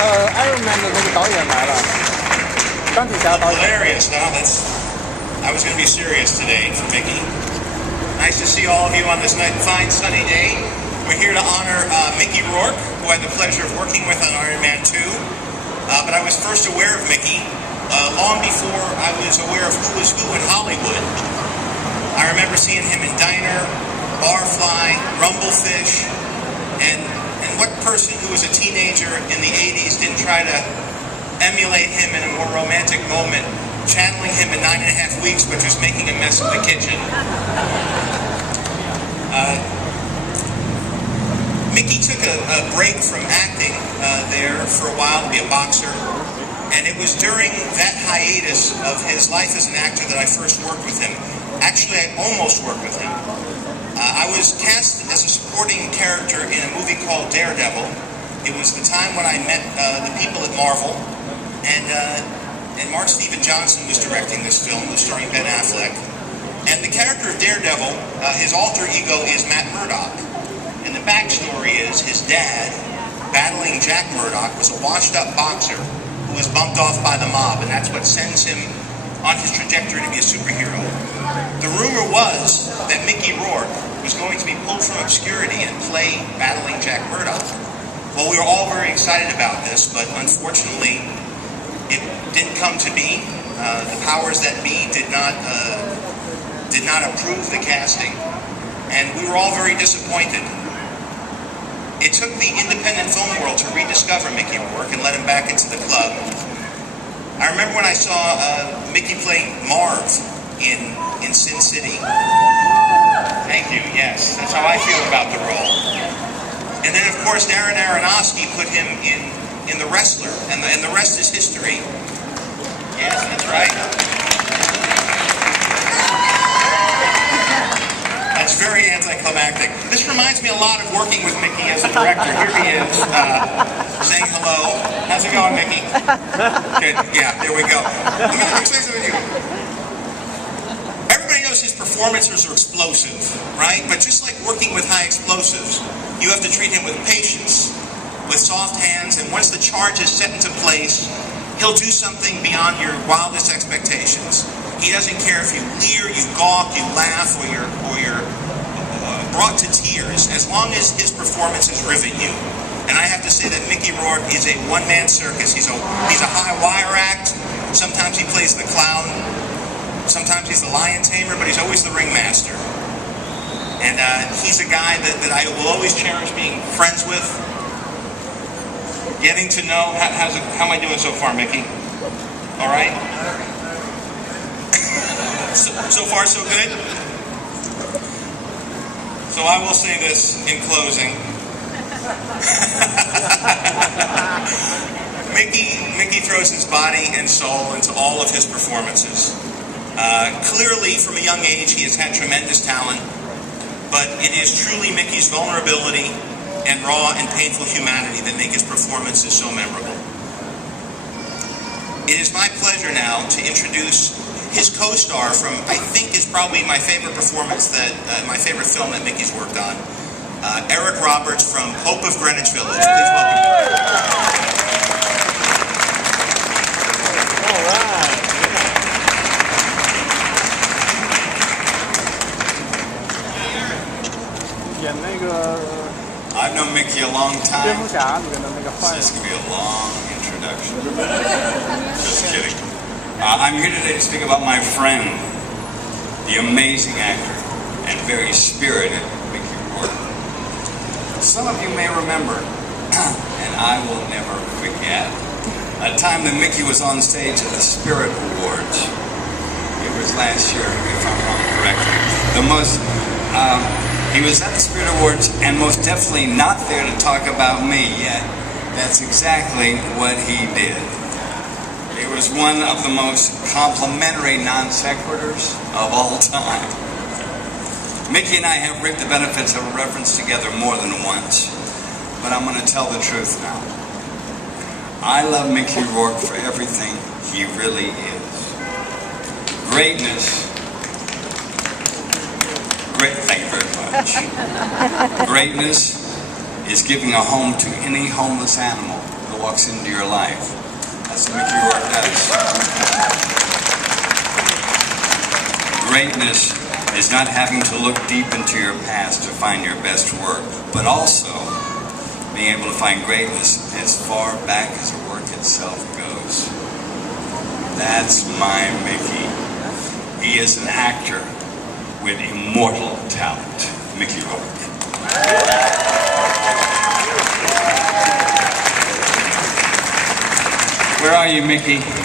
Iron Man 的那个导演来了，钢铁侠导演。Hilarious, huh? I was going to be serious today for Mickey. Nice to see all of you on this fine sunny day. We're here to honor Mickey Rourke, who I had the pleasure of working with on Iron Man 2. But I was first aware of Mickey long before I was aware of who was who in Hollywood. I remember seeing him in Diner, Barfly, Rumblefish, and what person who was a teenager in the 80s didn't try to emulate him in a more romantic moment, channeling him in 9.5 Weeks, which was making a mess of the kitchen. Mickey took a break from acting there for a while to be a boxer, and it was during that hiatus of his life as an actor that I first worked with him. Actually, I almost worked with him. I was cast as a supporting character in a movie called Daredevil. It was the time when I met the people at Marvel, and Mark Steven Johnson was directing this film. It was starring Ben Affleck. And the character of Daredevil, his alter ego is Matt Murdock. And the backstory is his dad, battling Jack Murdock, was a washed-up boxer who was bumped off by the mob, and that's what sends him on his trajectory to be a superhero. The rumor was that Mickey Rourke was going to be pulled from obscurity and play battling Jack Murdock. Well, we were all very excited about this, but unfortunately, it didn't come to be. The powers that be did not approve the casting, and we were all very disappointed. It took the independent film world to rediscover Mickey Rourke and let him back into the club. I remember when I saw Mickey play Marv in Sin City. Thank you, yes, that's how I feel about the role. And then, of course, Darren Aronofsky put him in The Wrestler, and the rest is history. Yes, that's right. That's very anticlimactic. This reminds me a lot of working with Mickey as a director. Here he is, saying hello. How's it going, Mickey? Good. Yeah, there we go. Let me say something to you. Everybody knows his performances are explosive, right? But just like working with high explosives, you have to treat him with patience, with soft hands, and once the charge is set into place, he'll do something beyond your wildest expectations. He doesn't care if you leer, you gawk, you laugh, or you're brought to tears, as long as his performances rivet you. And I have to say that Mickey Rourke is a one-man circus. He's a high-wire act. Sometimes he plays the clown. Sometimes he's the lion tamer, but he's always the ringmaster. And he's a guy that I will always cherish being friends with. Getting to know, how am I doing so far, Mickey? All right? So far, so good? So I will say this in closing. Mickey throws his body and soul into all of his performances. Clearly, from a young age, he has had tremendous talent, but it is truly Mickey's vulnerability and raw and painful humanity that make his performances so memorable. It is my pleasure now to introduce his co-star from, I think, is probably my favorite performance my favorite film that Mickey's worked on, Eric Roberts from Pope of Greenwich Village. Please welcome. All right. I've known Mickey a long time. 蝙蝠侠里面的那个坏 This could be a long introduction. Just kidding. I'm here today to speak about my friend, the amazing actor and very spirited Mickey Rourke. Some of you may remember, and I will never forget, a time that Mickey was on stage at the Spirit Awards. It was last year, if I'm wrong correctly. He was at the Spirit Awards and most definitely not there to talk about me yet. That's exactly what he did. It was one of the most complimentary non sequiturs of all time. Mickey and I have reaped the benefits of a reference together more than once, but I'm going to tell the truth now. I love Mickey Rourke for everything he really is. Greatness. Thank you very much. Greatness is giving a home to any homeless animal the walks into your life. That's what Mickey Rourke does. Greatness is not having to look deep into your past to find your best work, but also being able to find greatness as far back as the work itself goes. That's my Mickey. He is an actor with immortal talent. Mickey Rourke. Where are you, Mickey?